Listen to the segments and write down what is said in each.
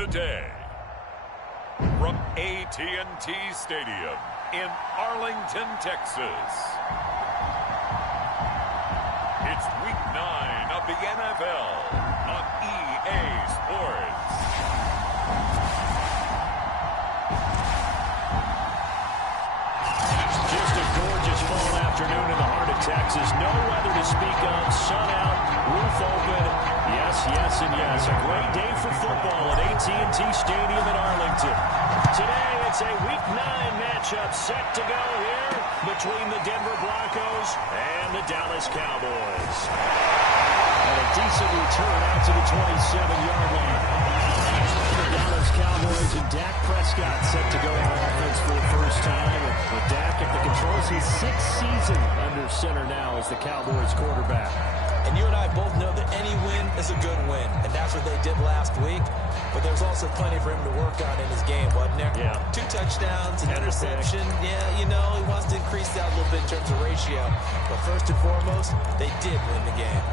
Today, from AT&T Stadium in Arlington, Texas, it's Week 9 of the NFL on EA Sports. Just a gorgeous fall afternoon in the heart of Texas. No weather to speak of. Sun out, roof open. Yes, yes, and yes. A great day for football at AT&T Stadium in Arlington. Today, it's a Week 9 matchup set to go here between the Denver Broncos and the Dallas Cowboys. And a decent return out to the 27-yard line. The Dallas Cowboys and Dak Prescott set to go on offense for the first time. With Dak at the controls, his sixth season under center now as the Cowboys quarterback. And you and I both know that any win is a good win, and that's what they did last week. But there's also plenty for him to work on in his game, wasn't there? Yeah. 2 touchdowns, an interception. Yeah, you know, he wants to increase that a little bit in terms of ratio. But first and foremost, they did win the game.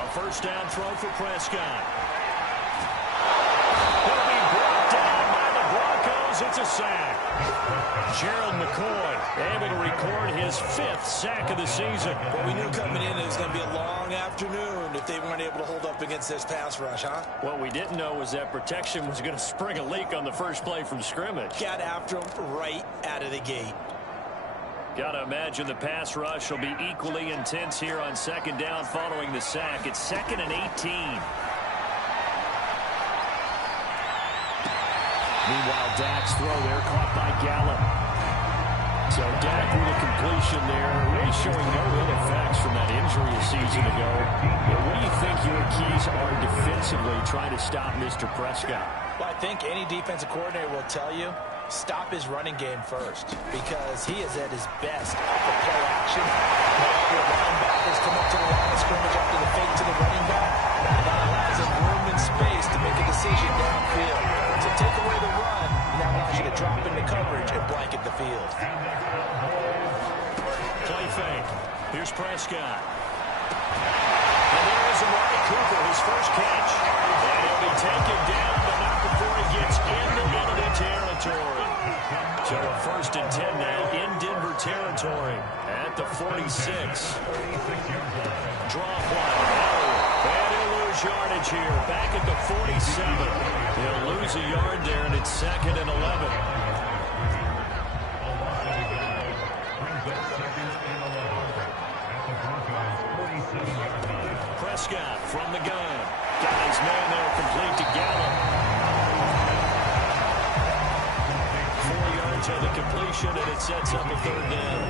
A first down throw for Prescott. He'll be brought down by the Broncos. It's a sack. Gerald McCoy able to record his 5th sack of the season. Well, we knew coming in it was going to be a long afternoon if they weren't able to hold up against this pass rush, huh? What we didn't know was that protection was going to spring a leak on the first play from scrimmage. Got after him right out of the gate. Got to imagine the pass rush will be equally intense here on second down following the sack. It's 2nd and 18. Meanwhile, Dak's throw there caught by Gallup. So Dak with a completion there, really showing no ill effects from that injury a season ago. But what do you think your keys are defensively trying to stop Mr. Prescott? Well, I think any defensive coordinator will tell you, stop his running game first, because he is at his best off of play action. Your linebackers come up to the line of scrimmage after the fake to the running back, and that allows him room and space to make a decision downfield. So take away the run, and that allows you to drop into coverage and blanket the field. Play fake. Here's Prescott. And there is Amari Cooper, his first catch. And he'll be taken down, but not before he gets into enemy territory. So a 1st and 10 now in Denver territory at the 46. Drop one. And he'll lose yardage here. Back at the 47. He'll lose a yard there, and it's 2nd and 11. Prescott from the gun. Got his man there, complete to Gallup. 4 yards on the completion, and it sets up a 3rd down.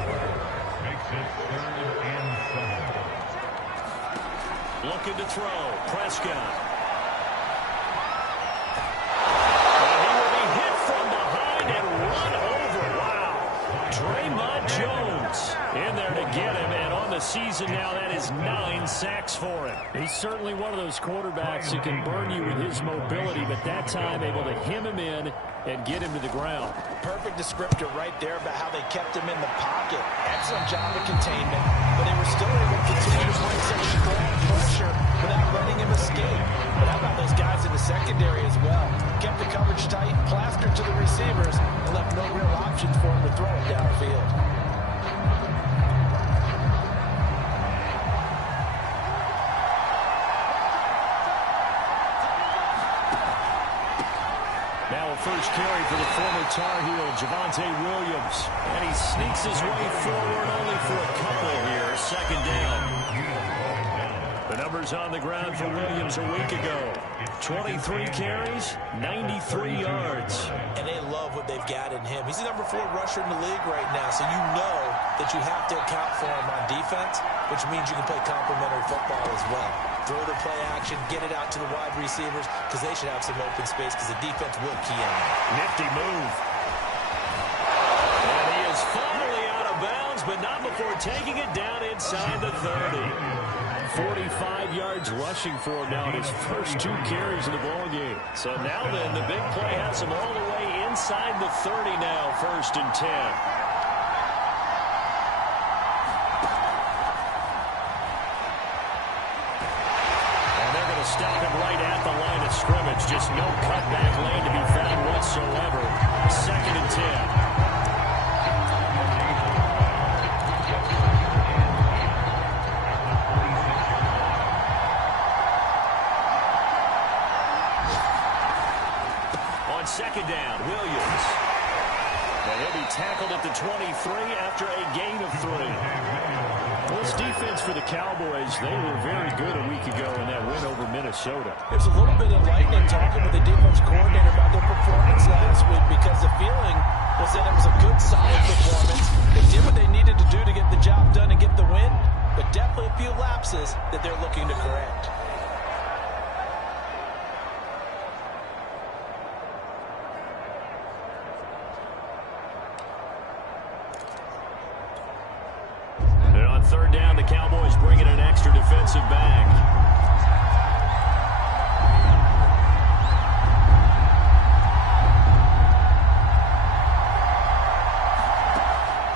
Looking to throw. Prescott. And he will be hit from behind and run over. Wow. Draymond Jones in there to get him, and on the season now, that is 9 sacks for him. He's certainly one of those quarterbacks that can burn you with his mobility, but that time able to hem him in and get him to the ground. Perfect descriptor right there about how they kept him in the pocket. Excellent job of containment, but they were still able to continue to bring such strong pressure without letting him escape. But how about those guys in the secondary as well? Kept the coverage tight, plastered to the receivers, and left no real options for him to throw it downfield. First carry for the former Tar Heel, Javonte Williams. And he sneaks his way forward only for a couple here. 2nd down. The numbers on the ground for Williams a week ago. 23 carries, 93 yards. And they love what they've got in him. He's the number 4 rusher in the league right now, so you know that you have to account for him on defense, which means you can play complementary football as well. Throw the play action, get it out to the wide receivers, because they should have some open space, because the defense will key in. Nifty move. And he is finally out of bounds, but not before taking it down inside the 30. 45 yards rushing for him now in his first 2 carries of the ballgame. So now then, the big play has him all the way inside the 30 now, 1st and 10. just no cutback lane to be found whatsoever. 2nd and 10. On 2nd down, Williams. And he'll be tackled at the 23 after a gain of 3. Well, this defense for the Cowboys, they were very good a week ago in that win over Minnesota. There's a little bit of lightning talking with the defense coordinator about their performance last week because the feeling was that it was a good, solid performance. They did what they needed to do to get the job done and get the win, but definitely a few lapses that they're looking to correct. On 3rd down, the Cowboys bring in an extra defensive back.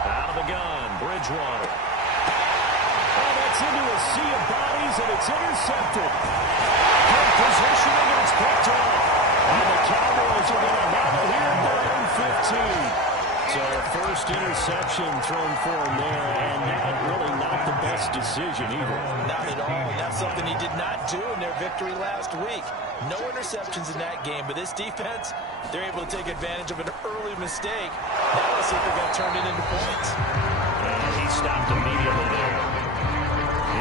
Out of the gun, Bridgewater. Oh, that's into a sea of bodies, and it's intercepted. Good positioning, and it's picked off. And the Cowboys are going to have it here at their own 15. So a first interception thrown for him there, and that really not the best decision either. Not at all. That's something he did not do in their victory last week. No interceptions in that game, but this defense, they're able to take advantage of an early mistake. Now let's see if they're going to turn it into points. And he stopped immediately there.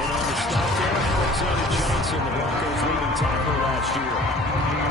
In on the stop there, Alexander Johnson, the Broncos' leading tackler last year.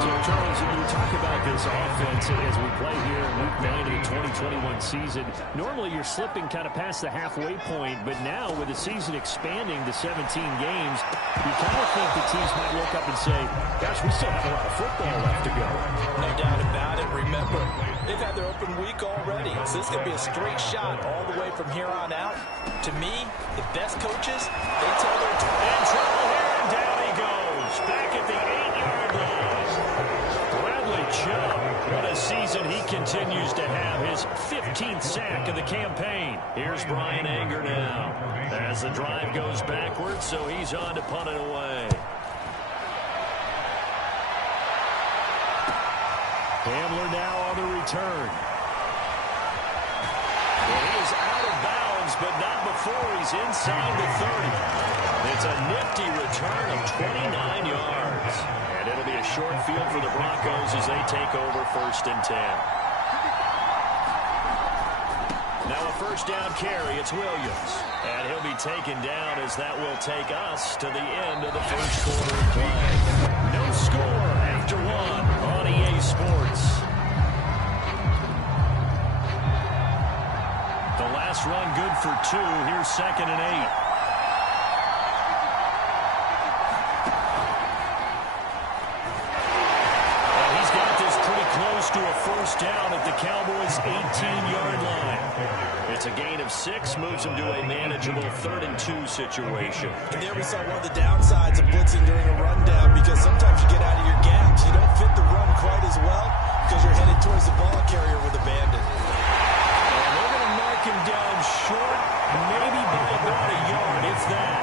So, Charles, when you talk about this offense as we play here in Week 9 of the 2021 season, normally you're slipping kind of past the halfway point, but now with the season expanding to 17 games, you kind of think the teams might look up and say, gosh, we still have a lot of football left to go. No doubt about it. Remember, they've had their open week already, so this could be a straight shot all the way from here on out. To me, the best coaches, they tell their team. In trouble here, and down he goes. Back at the 8-yard line. What a season he continues to have, his 15th sack of the campaign. Here's Brian Anger now as the drive goes backwards, so he's on to punt it away. Hamler now on the return. Well, he is out of bounds, but not before he's inside the 30. It's a nifty return of 29 yards. And it'll be a short field for the Broncos as they take over 1st and 10. Now a 1st down carry, it's Williams. And he'll be taken down as that will take us to the end of the 1st quarter of play. No score after 1 on EA Sports. The last run good for 2. Here's 2nd and 8. To a 1st down at the Cowboys' 18-yard line. It's a gain of 6, moves them to a manageable 3rd and 2 situation. And there we saw one of the downsides of blitzing during a rundown, because sometimes you get out of your gaps. You don't fit the run quite as well because you're headed towards the ball carrier with abandon. And they're going to mark him down short, maybe by about a yard, if that.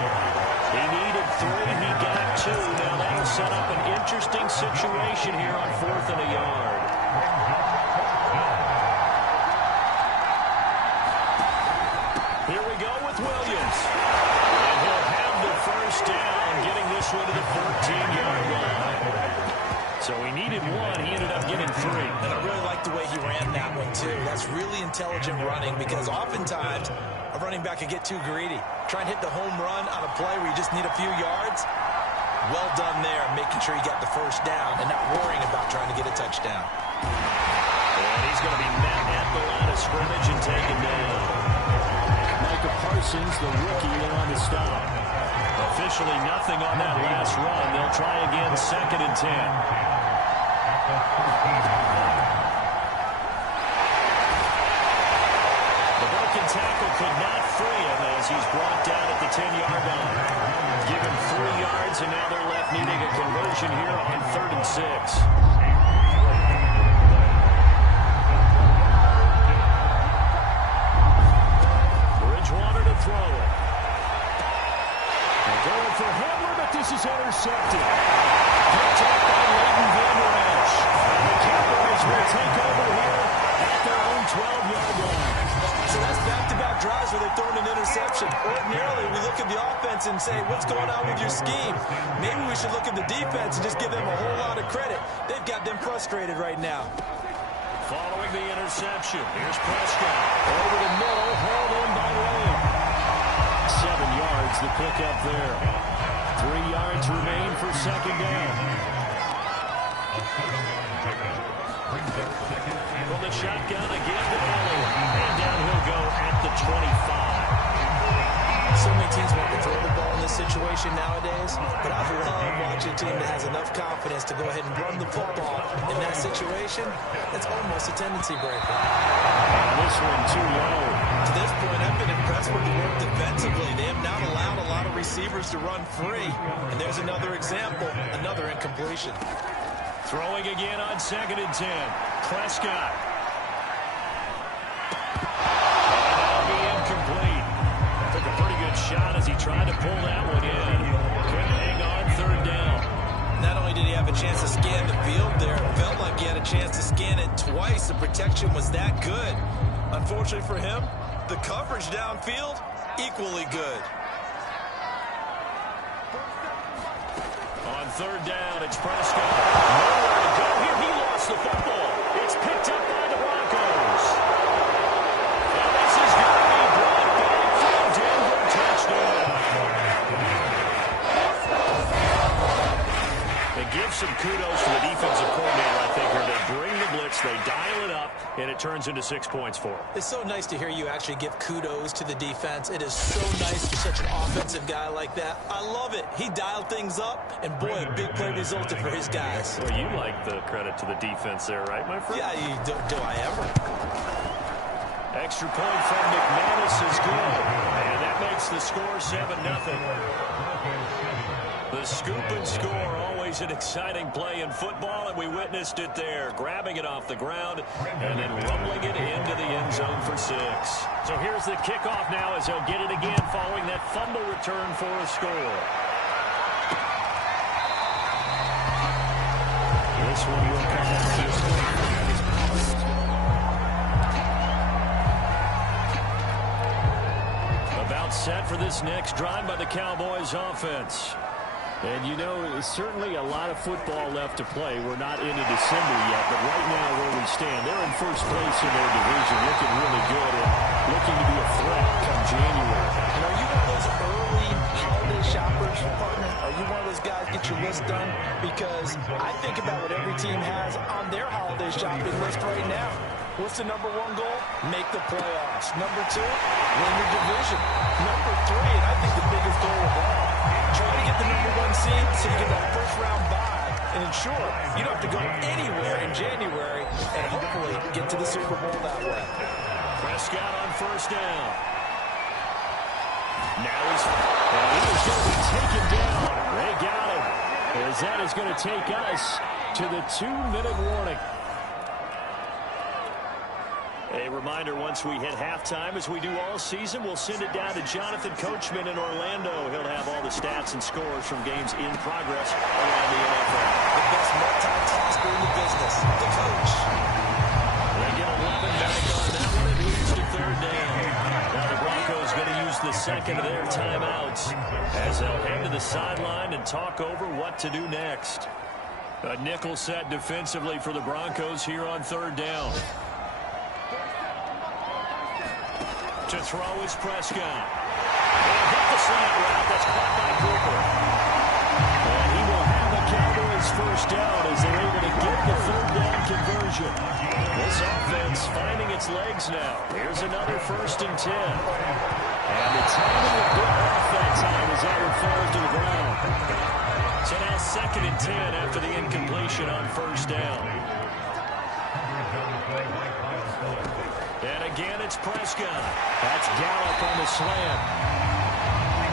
He needed 3, he got 2. Now that'll set up an interesting situation here on 4th and a yard. Here we go with Williams. And he'll have the 1st down, getting this one to the 14-yard line. So he needed 1. He ended up getting 3. And I really like the way he ran that one, too. That's really intelligent running, because oftentimes a running back can get too greedy. Try and hit the home run on a play where you just need a few yards. Well done there, making sure you got the 1st down and not worrying about trying to get a touchdown. And he's going to be met at the line of scrimmage and taken down. Micah Parsons, the rookie, in on the stop. Officially nothing on that last run. They'll try again, 2nd and 10. The broken tackle could not free him as he's brought down at the 10-yard line. Give him 3 yards, and now they're left needing a conversion here on 3rd and 6. Bridgewater to throw it. They're going for Hamler, but this is intercepted. Picked up by Leighton Vander Esch. And the Cowboys will take over here at their own 12-yard line. So that's back-to-back drives where they've thrown an interception. Ordinarily, we look at the offense and say, what's going on with your scheme? Maybe we should look at the defense and just give them a whole lot of credit. They've got them frustrated right now. Following the interception, here's Prescott. Over the middle, hauled in by Lamb. 7 yards, the pickup there. 3 yards remain for second down. From the shotgun, again to Elliott. And down he'll go at the 25. So many teams want to throw the ball in this situation nowadays, but I love watching a team that has enough confidence to go ahead and run the football. In that situation, that's almost a tendency breaker. And this one too low. To this point, I've been impressed with the work defensively. They have not allowed a lot of receivers to run free. And there's another example, another incompletion. Throwing again on 2nd and 10. Prescott. And that'll be incomplete. Took a pretty good shot as he tried to pull that one in. Couldn't hang on 3rd down. Not only did he have a chance to scan the field there, it felt like he had a chance to scan it twice. The protection was that good. Unfortunately for him, the coverage downfield, equally good. On 3rd down, it's Prescott. Nowhere to go here. He lost the football. It's picked up by the Broncos. And this is going to be brought back for a Denver touchdown. They give some kudos to the defensive coordinator, I think, here. They bring the blitz, they dial it up, and it turns into 6 points for them. It's so nice to hear you actually give kudos to the defense. It is so nice for such an offensive guy like that. I love it. He dialed things up, and boy, a big play resulted for his guys. Well, you like the credit to the defense there, right, my friend? Yeah, do I ever? Extra point from McManus is good, and that makes the score 7-0. The scoop and score, always an exciting play in football, and we witnessed it there, grabbing it off the ground and then rumbling it into the end zone for 6. So here's the kickoff now as he'll get it again following that fumble return for a score. This one will come out to about set for this next drive by the Cowboys offense. And, you know, certainly a lot of football left to play. We're not into December yet, but right now where we stand, they're in first place in their division, looking really good and looking to be a threat come January. And are you one of those early holiday shoppers, partner? Are you one of those guys get your list done? Because I think about what every team has on their holiday shopping list right now. What's the #1 goal? Make the playoffs. #2, win your division. #3, and I think the biggest goal of all, try to get the #1 seed so you get that first-round bye and ensure you don't have to go anywhere in January and hopefully get to the Super Bowl that way. Prescott on 1st down. Now he is going to be taken down. They got him. As that is going to take us to the 2-minute warning. A reminder, once we hit halftime, as we do all season, we'll send it down to Jonathan Coachman in Orlando. He'll have all the stats and scores from games in progress around the NFL. The best multitasker in the business, the coach. They get 11 back on that one. It leads to 3rd down. Now the Broncos going to use the second of their timeouts as they'll head to the sideline and talk over what to do next. A nickel set defensively for the Broncos here on 3rd down. To throw is Prescott. And hit the slant route. That's caught by Cooper. And he will have the Cowboys 1st down as they're able to get the 3rd down conversion. This offense finding its legs now. Here's another 1st and 10. And the timing a bit off that time as that one falls to the ground. So now 2nd and 10 after the incompletion on 1st down. And again, it's Prescott. That's Gallup on the slant.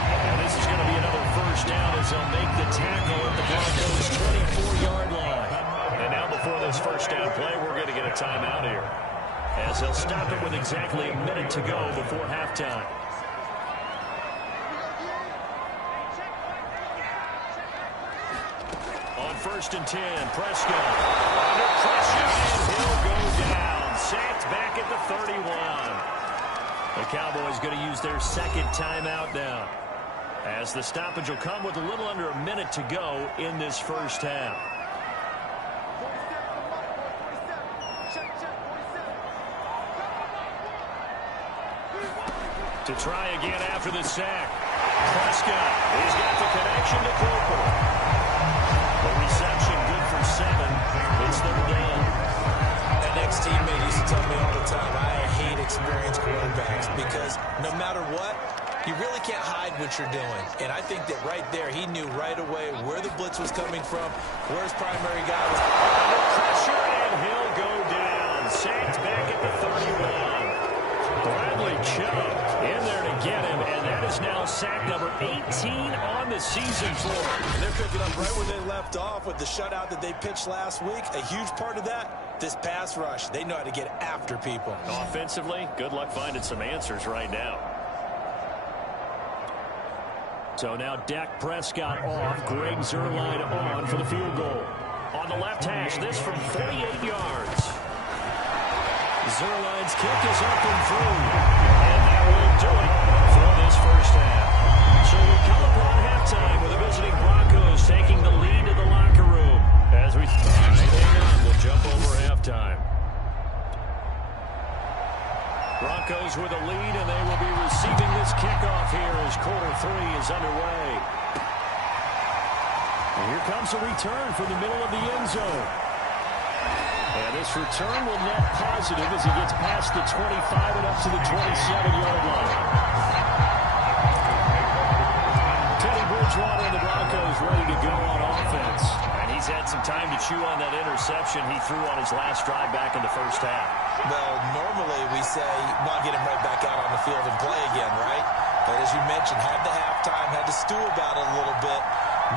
And this is going to be another 1st down as they'll make the tackle at the Broncos' 24-yard line. And now before this 1st down play, we're going to get a timeout here, as they'll stop it with exactly a minute to go before halftime. On 1st and 10. Prescott under pressure, and he'll go down. Sacked back at the 31. The Cowboys going to use their second timeout now, as the stoppage will come with a little under a minute to go in this first half. To try again after the sack. Prescott, he's got the connection to Cooper. The reception good for 7. It's 3rd down. That ex-teammate used to tell me all the time, I hate experienced quarterbacks because no matter what, you really can't hide what you're doing. And I think that right there, he knew right away where the blitz was coming from, where his primary guy was. Under pressure, and he'll go down. Sacked back at the 31. Bradley Chubb in there to get him, and that is now sack number 18 on the season for him. And they're picking up right where they left off with the shutout that they pitched last week. A huge part of that, this pass rush. They know how to get after people. Offensively, good luck finding some answers right now. So now Dak Prescott off, Greg Zuerlein on for the field goal. On the left hash, this from 48 yards. Zuerlein's kick is up and through. And that will do it for this first half. So we come upon halftime with the visiting Broncos taking the lead to the locker room. As we hang on, we'll jump over halftime. Broncos with a lead, and they will be receiving this kickoff here as quarter 3 is underway. And here comes a return from the middle of the end zone. And this return will net positive as he gets past the 25 and up to the 27-yard line. Teddy Bridgewater and the Broncos ready to go on offense. And he's had some time to chew on that interception he threw on his last drive back in the first half. Well, normally we say, well, get him right back out on the field and play again, right? But as you mentioned, had the halftime, had to stew about it a little bit.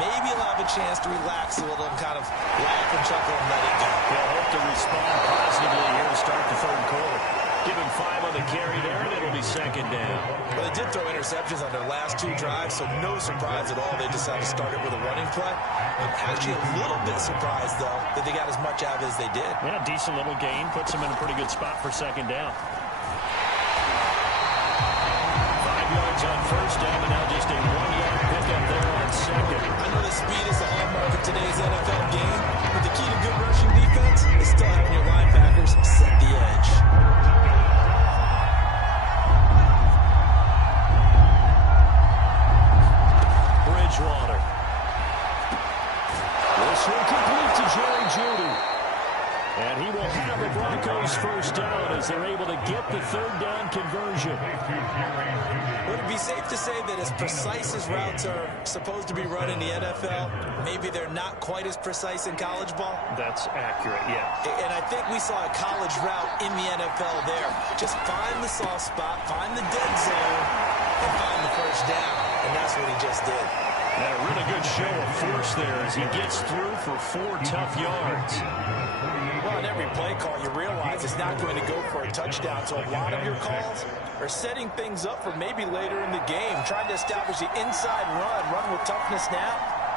Maybe he'll have a chance to relax a little and kind of laugh and chuckle and let it go. He'll hope to respond positively here to start the 3rd quarter. Give him 5 on the carry there, and it'll be 2nd down. Well, they did throw interceptions on their last 2 drives, so no surprise at all they decided to start it with a running play. I'm actually a little bit surprised, though, that they got as much out of it as they did. Yeah, decent little gain. Puts them in a pretty good spot for 2nd down. 5 yards on 1st down, and now just a 1-yard pickup there on 2nd. I know that speed is the hallmark of today's NFL game, but the key to good rushing defense is still having your linebackers set the edge. Bridgewater. This one complete to Jerry Jeudy. And he will have the Broncos 1st down as they're able to get the 3rd down conversion. Would it be safe to say that as precise as routes are supposed to be run in the NFL, maybe they're not quite as precise in college ball? That's accurate, yeah. And I think we saw a college route in the NFL there. Just find the soft spot, find the dead zone, and find the 1st down. And that's what he just did. And a really good show of force there as he gets through for 4 tough yards. Well, in every play call, you realize it's not going to go for a touchdown. So a lot of your calls are setting things up for maybe later in the game, trying to establish the inside run with toughness now,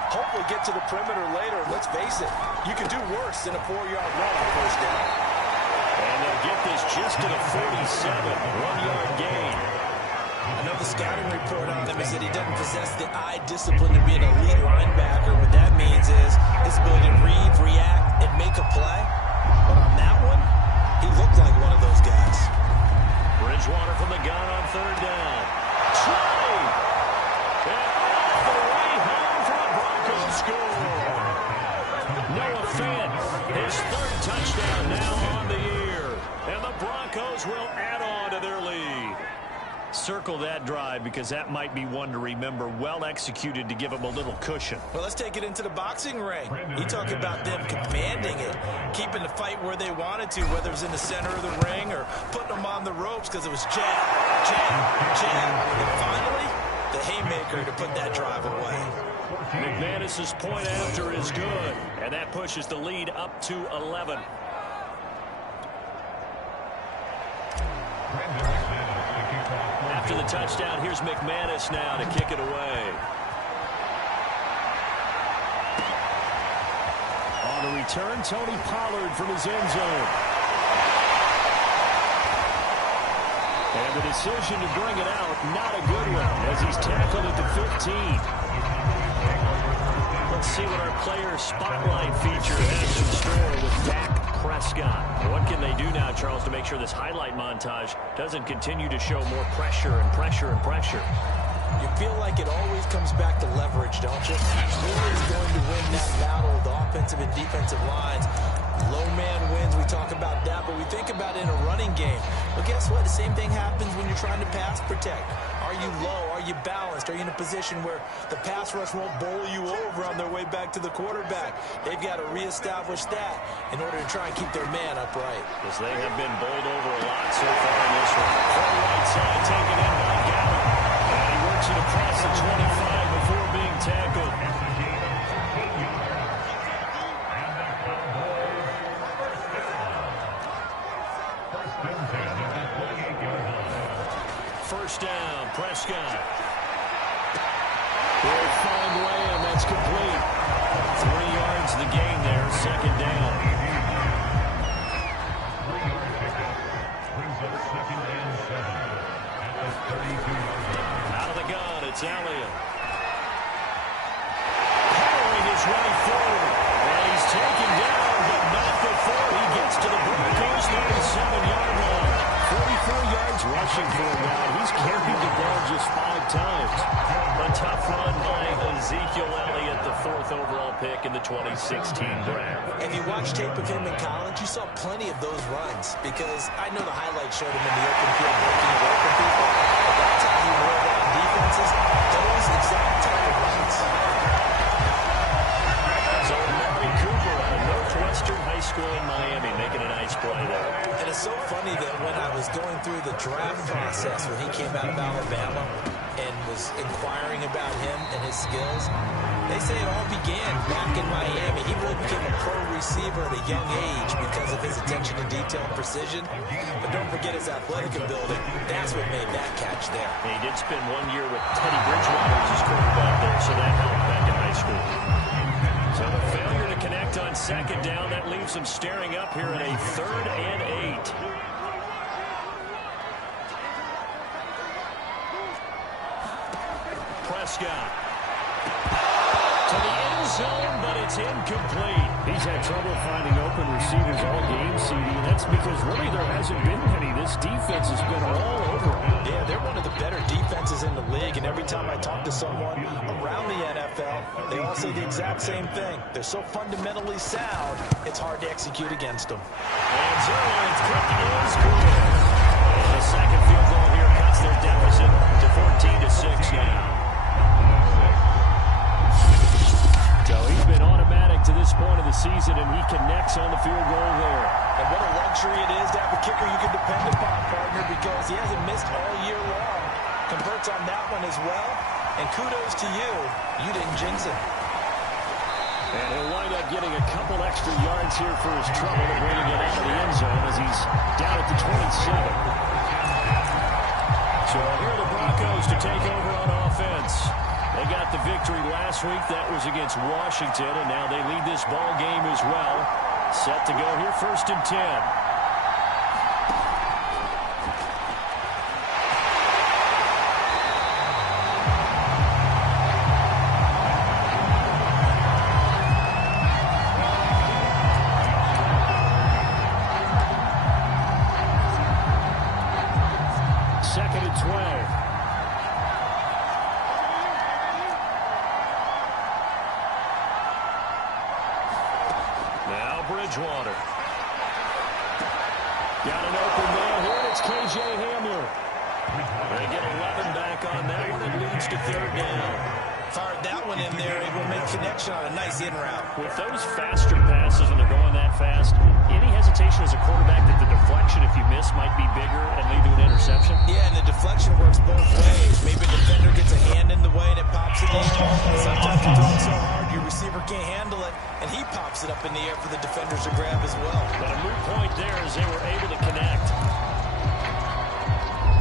hopefully get to the perimeter later. And let's face it, you can do worse than a 4-yard run on 1st down. And they'll get this just to the 47, 1-yard gain. I know the scouting report on him is that he doesn't possess the eye discipline to be an elite linebacker. What that means is his ability to read, react, and make a play. But on that one, he looked like one of those guys. Bridgewater from the gun on 3rd down. Trey! And off the way home for a Broncos score. Noah Fant, his 3rd touchdown now on the year. And the Broncos will add on to their lead. Circle that drive because that might be one to remember. Well executed to give them a little cushion. Well, let's take it into the boxing ring. You talk about them commanding it, keeping the fight where they wanted to, whether it was in the center of the ring or putting them on the ropes because it was jab, jab, jab. And finally, the haymaker to put that drive away. McManus's point after is good, and that pushes the lead up to 11. After the touchdown, here's McManus now to kick it away. return. Tony Pollard from his end zone. And the decision to bring it out, not a good one, as he's tackled at the 15. Let's see what our player spotlight feature has in store with Dak Prescott. What can they do now, Charles, to make sure this highlight montage doesn't continue to show more pressure and pressure and pressure? You feel like it always comes back to leverage, don't you? Who is going to win that battle of the offensive and defensive lines? Low man wins, we talk about that, but we think about it in a running game. Well, guess what? The same thing happens when you're trying to pass protect. Are you low? Are you balanced? Are you in a position where the pass rush won't bowl you over on their way back to the quarterback? They've got to reestablish that in order to try and keep their man upright. Because they have been bowled over a lot so far in this one. Full right side taken in by Gallup. And he works it across the 25 before being tackled. First down, Prescott. He'll find Lamb. That's complete. 3 yards the gain there, second down. Out of the gun, it's Elliott. Powering his way forward. And he's taken down, but not before he gets to the Broncos' 37-yard line. 44 yards rushing for him now. He's carried the ball just 5 times. A tough run by Ezekiel Elliott, the 4th overall pick in the 2016 draft. If you watch tape of him in college, you saw plenty of those runs because I know the highlights showed him in the open field breaking away from people, but that's how he wore down defenses. Those exact type of runs. So Amari Cooper out of Northwestern High School in Miami making a nice play there. And it's so funny that when I was going through the draft process when he came out of Alabama and was inquiring about him and his skills, they say it all began back in Miami. He really became a pro receiver at a young age because of his attention to detail and precision. But don't forget his athletic ability. That's what made that catch there. He did spend 1 year with Teddy Bridgewater as his quarterback there, so that helped back in high school. So the failure to connect on second down, that leaves him staring up here at a 3rd and 8. Prescott to the end zone, but it's incomplete. He's had trouble finding open receivers all game, CD, and that's because really there hasn't been many. This defense has been all over him. Yeah, they're one of the better defenses in the league, and every time I talk to someone around the NFL, they all say the exact same thing. They're so fundamentally sound, it's hard to execute against them. And Zerlin's kick is good. And the second field goal here cuts their deficit to 14-6 now. So he's been automatic to this point of the season, and he connects on the field goal there. And what a luxury it is to have a kicker you can depend upon, partner, because he hasn't missed all year long. Converts on that one as well. And kudos to you. You didn't jinx it. And he'll wind up getting a couple extra yards here for his trouble and bringing it out of the end zone as he's down at the 27. So here are the Broncos to take over on offense. They got the victory last week. That was against Washington, and now they lead this ball game as well. Set to go here, 1st and 10. Bridgewater. Got an open man here, and it's K.J. Hamler. They get 11 back on that one. It leads to 3rd down. Fired that one in there. Able to make connection on a nice in route. With those faster passes, and they're going that fast, any hesitation as a quarterback that the deflection, if you miss, might be bigger and lead to an interception? Yeah, and the deflection works both ways. Maybe the defender gets a hand in the way and it pops it in. Sometimes you throw it so hard, your receiver can't handle it, and he pops it up in the air for the defenders to grab as well. But a moot point there as they were able to connect.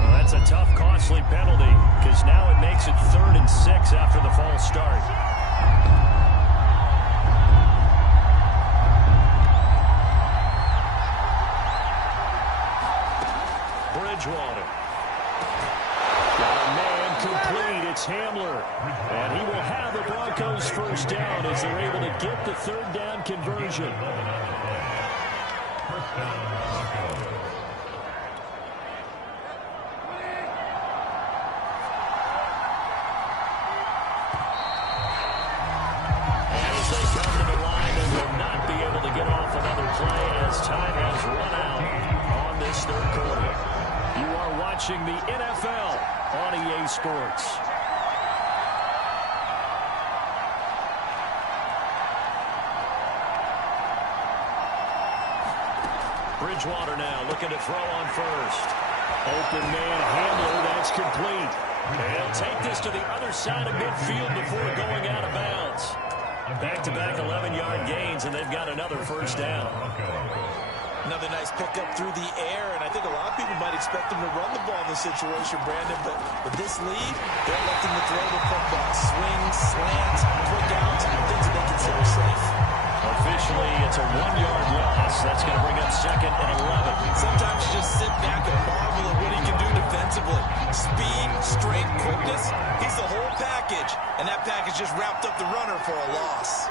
Well, that's a tough, costly penalty, because now it makes it 3rd and 6 after the false start. Broncos first down as they're able to get the third down conversion. Time has run out on this third quarter. You are watching the NFL on EA Sports. Bridgewater now looking to throw on first. Open man Hamler, that's complete. They'll take this to the other side of midfield before going out of bounds. Back-to-back 11-yard gains, and they've got another first down. Another nice pickup through the air, and I think a lot of people might expect them to run the ball in this situation, Brandon, but with this lead, they're electing to throw the football. Swings, slants, quick outs, things that they consider safe. Officially, it's a 1-yard loss. That's going to bring up second and 11. Sometimes you just sit back and marvel at what he can do defensively. Speed, strength, quickness, he's the whole package, and that package just wrapped up the runner for a loss.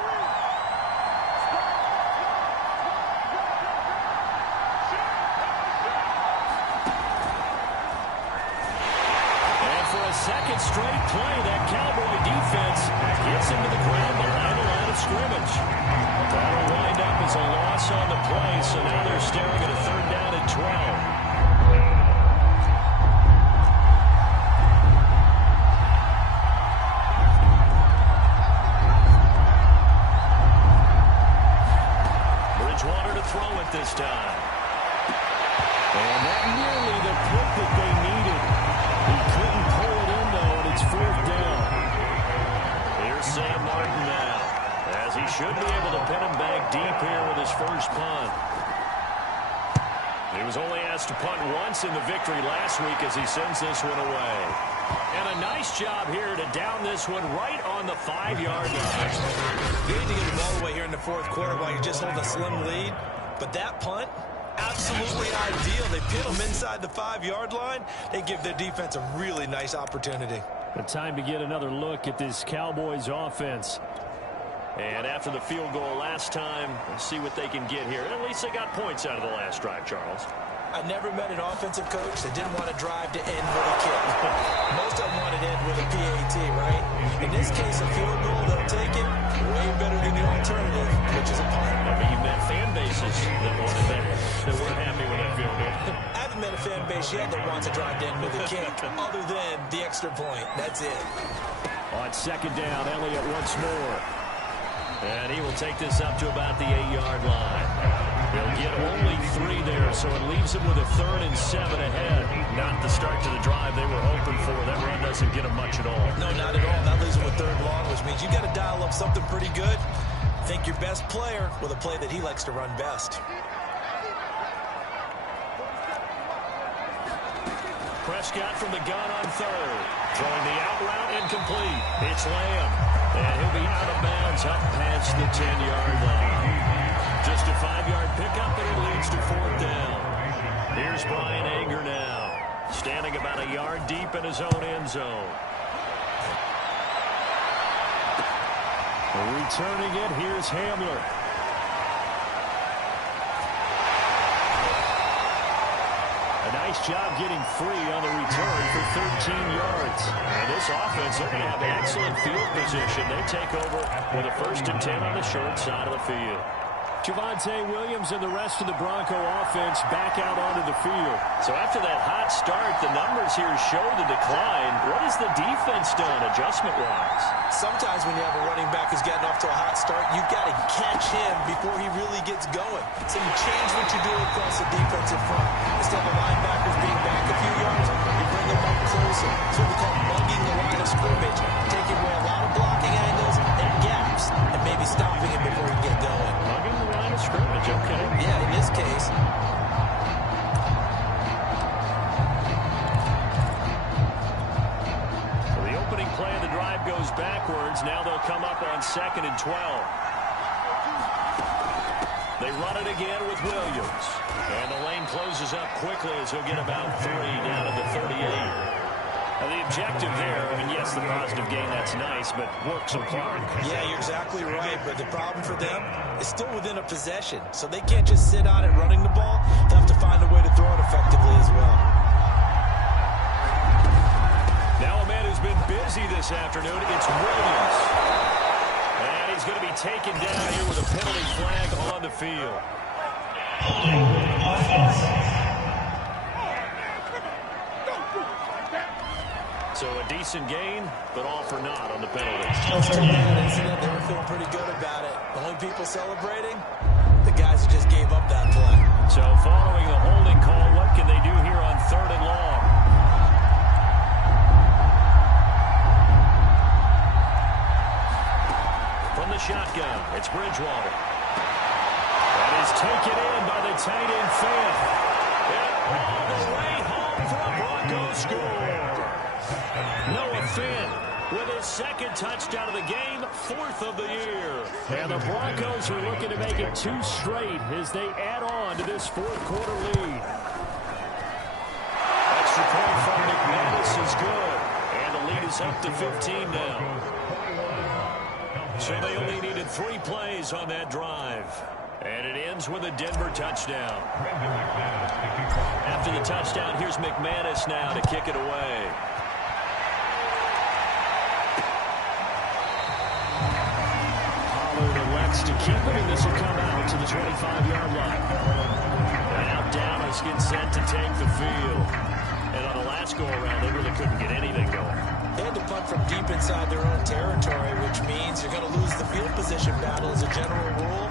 Second straight play, that Cowboy defense gets him to the ground behind the line of scrimmage. That'll wind up as a loss on the play, so now they're staring at a third down and 12. Bridgewater to throw it this time. And not nearly the pick that they needed. He couldn't pull it in, though, and it's fourth down. Here's Sam Martin now, as he should be able to pin him back deep here with his first punt. He was only asked to punt once in the victory last week as he sends this one away. And a nice job here to down this one right on the 5-yard line. You need to get the ball away here in the fourth quarter while you just hold a slim lead. But that punt, absolutely ideal. They pin them inside the 5-yard line. They give their defense a really nice opportunity. The time to get another look at this Cowboys offense. And after the field goal last time, we'll see what they can get here. At least they got points out of the last drive, Charles. I never met an offensive coach that didn't want to drive to end with a kick. Most of them want to end with a PAT, right? In this case, a field goal, they'll take it way better than the alternative, which is a punt. I mean, you've met fan bases that wanted that weren't happy with that field goal. I haven't met a fan base yet that wants to drive to end with a kick, other than the extra point. That's it. On second down, Elliott once more. And he will take this up to about the 8-yard line. He'll get only 3 there, so it leaves him with a 3rd and 7 ahead. Not the start to the drive they were hoping for. That run doesn't get him much at all. No, not at all. That leaves him with 3rd long, which means you got to dial up something pretty good. Think your best player with a play that he likes to run best. Prescott from the gun on 3rd. Throwing the out route incomplete. It's Lamb. And he'll be out of bounds up past the 10-yard line. Just a 5-yard pickup, and it leads to 4th down. Here's Brian Anger now, standing about a yard deep in his own end zone. Returning it, here's Hamler. A nice job getting free on the return for 13 yards. And this offense, they're going to have excellent field position. They take over with a 1st and 10 on the short side of the field. Javonte Williams and the rest of the Bronco offense back out onto the field. So after that hot start, the numbers here show the decline. What has the defense done adjustment-wise? Sometimes when you have a running back who's getting off to a hot start, you've got to catch him before he really gets going. So you change what you do across the defensive front. Instead of the linebackers being back a few yards, you bring them up closer. It's what we call mugging the line of scrimmage, taking away a lot of blocking angles and gaps, and maybe stopping him before he can get going. Mugging the line of scrimmage, okay. Yeah, in this case. The opening play of the drive goes backwards. Now they'll come up on 2nd and 12. They run it again with Williams. And the lane closes up quickly as he'll get about 3 down at the 38. The objective there, I mean, yes, the positive gain, that's nice, but work some clock. Yeah, you're exactly right, but the problem for them is still within a possession, so they can't just sit on it running the ball. They'll have to find a way to throw it effectively as well. Now a man who's been busy this afternoon, it's Williams. And he's going to be taken down here with a penalty flag on the field. So a decent gain, but all for naught on the penalty. That's too bad, isn't it? They were feeling pretty good about it. The only people celebrating, the guys who just gave up that play. So following the holding call, what can they do here on 3rd and long? From the shotgun, it's Bridgewater. That is taken in by the tight end Fant. And all the way home for a Broncos score. Noah Fant with his 2nd touchdown of the game, 4th of the year. And the Broncos are looking to make it 2 straight as they add on to this 4th quarter lead. Extra point from McManus is good. And the lead is up to 15 now. So they only needed 3 plays on that drive. And it ends with a Denver touchdown. After the touchdown, here's McManus now to kick it away. To keep it, and this will come out to the 25-yard line. And now Dallas gets set to take the field. And on the last go-around, they really couldn't get anything going. They had to punt from deep inside their own territory, which means you're going to lose the field position battle as a general rule.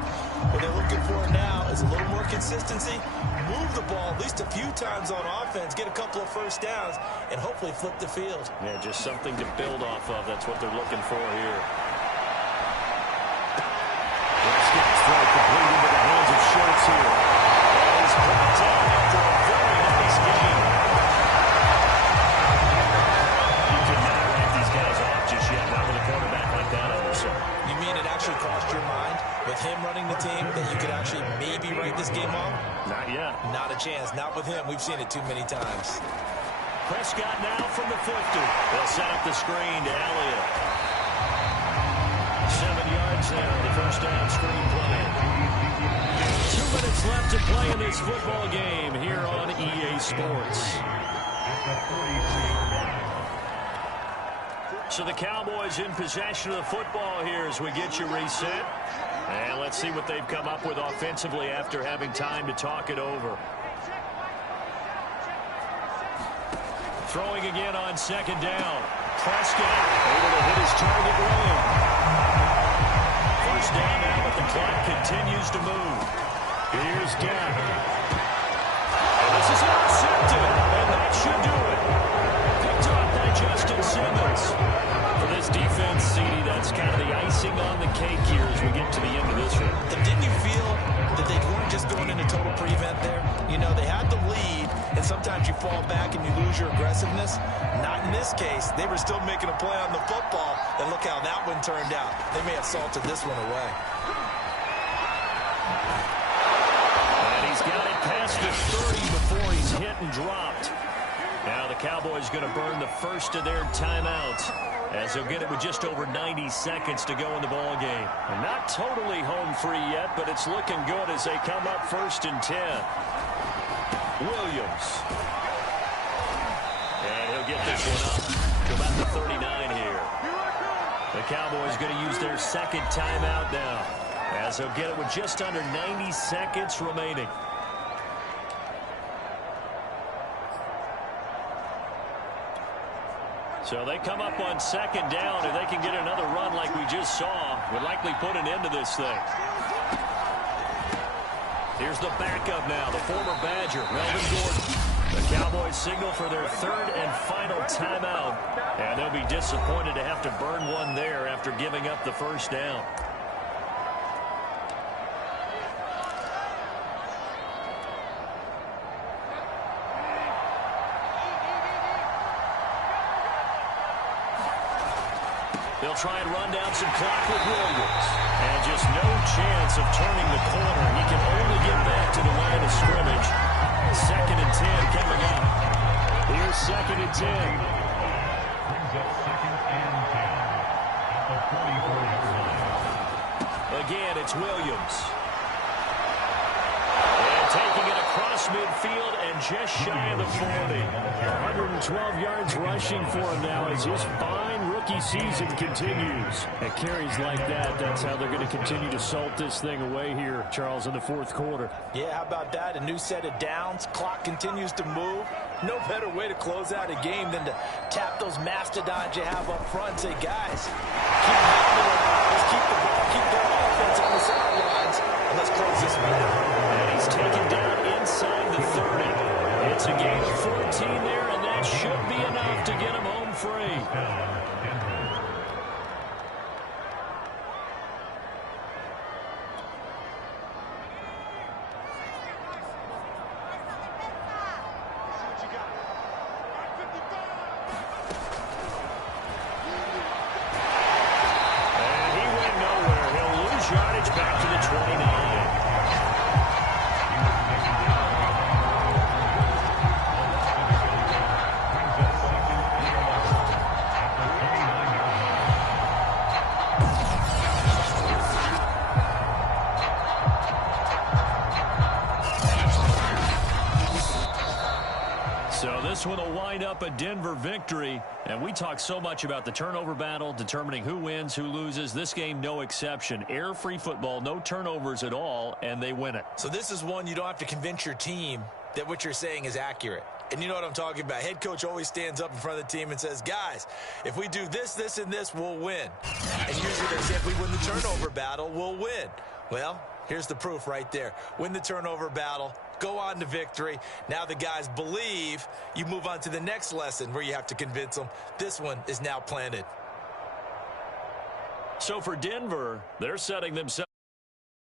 What they're looking for now is a little more consistency, move the ball at least a few times on offense, get a couple of first downs, and hopefully flip the field. Yeah, just something to build off of. That's what they're looking for here. Throw complete into the hands of Schultz here. And he's brought down after a very nice game. You could not write these guys off just yet, not with a quarterback like that on their side. You mean it actually crossed your mind with him running the team that you could actually maybe write this game off? Not yet. Not a chance. Not with him. We've seen it too many times. Prescott now from the 50. They'll set up the screen to Elliott. 7 yards there, the first down screen play. 2 minutes left to play in this football game here on EA Sports. So the Cowboys in possession of the football here as we get you reset. And let's see what they've come up with offensively after having time to talk it over. Throwing again on 2nd down. Prescott able to hit his target running. First down now, but the clock continues to move. Here's Gap. And this is intercepted, and that should do it. Picked up by Justin Simmons. For this defense, CD, that's kind of the icing on the cake here as we get to the end of this one. And didn't you feel that they weren't just going into total prevent there? You know, they had the lead, and sometimes you fall back and you lose your aggressiveness. Not in this case. They were still making a play on the football, and look how that one turned out. They may have salted this one away. And he's got it past the 30 before he's hit and dropped. Now the Cowboys going to burn the first of their timeouts as they'll get it with just over 90 seconds to go in the ball game. And not totally home free yet, but it's looking good as they come up 1st and 10. Williams. And he'll get this one up to about the 39 here. The Cowboys going to use their 2nd timeout now as they'll get it with just under 90 seconds remaining. So they come up on 2nd down. If they can get another run like we just saw, would likely put an end to this thing. Here's the backup now, the former Badger, Melvin Gordon. The Cowboys signal for their 3rd and final timeout. And they'll be disappointed to have to burn one there after giving up the first down. They'll try and run down some clock with Williams. And just no chance of turning the corner. He can only get back to the line of scrimmage. 2nd and 10 coming up. Here's 2nd and 10. Again, it's Williams. And taking it across midfield and just shy of the 40. 112 yards rushing for him now as his fine rookie season continues. At carries like that, that's how they're going to continue to salt this thing away here, Charles, in the fourth quarter. Yeah, how about that? A new set of downs. Clock continues to move. No better way to close out a game than to tap those mastodons you have up front and say, guys, keep handling it. Let's keep the ball, keep their offense on the sidelines, and let's close this one out. And he's taken down inside the 30. It's a gain of 14 there, and that should be enough to get him home free. Yardage back to the 29. So this one will wind up a Denver victory. And we talk so much about the turnover battle, determining who wins, who loses. This game, no exception. Air-free football, no turnovers at all, and they win it. So this is one you don't have to convince your team that what you're saying is accurate. And you know what I'm talking about. Head coach always stands up in front of the team and says, guys, if we do this, this, and this, we'll win. And usually they say if we win the turnover battle, we'll win. Well, here's the proof right there. Win the turnover battle. Go on to victory. Now the guys believe. You move on to the next lesson where you have to convince them. This one is now planted. So for Denver, they're setting themselves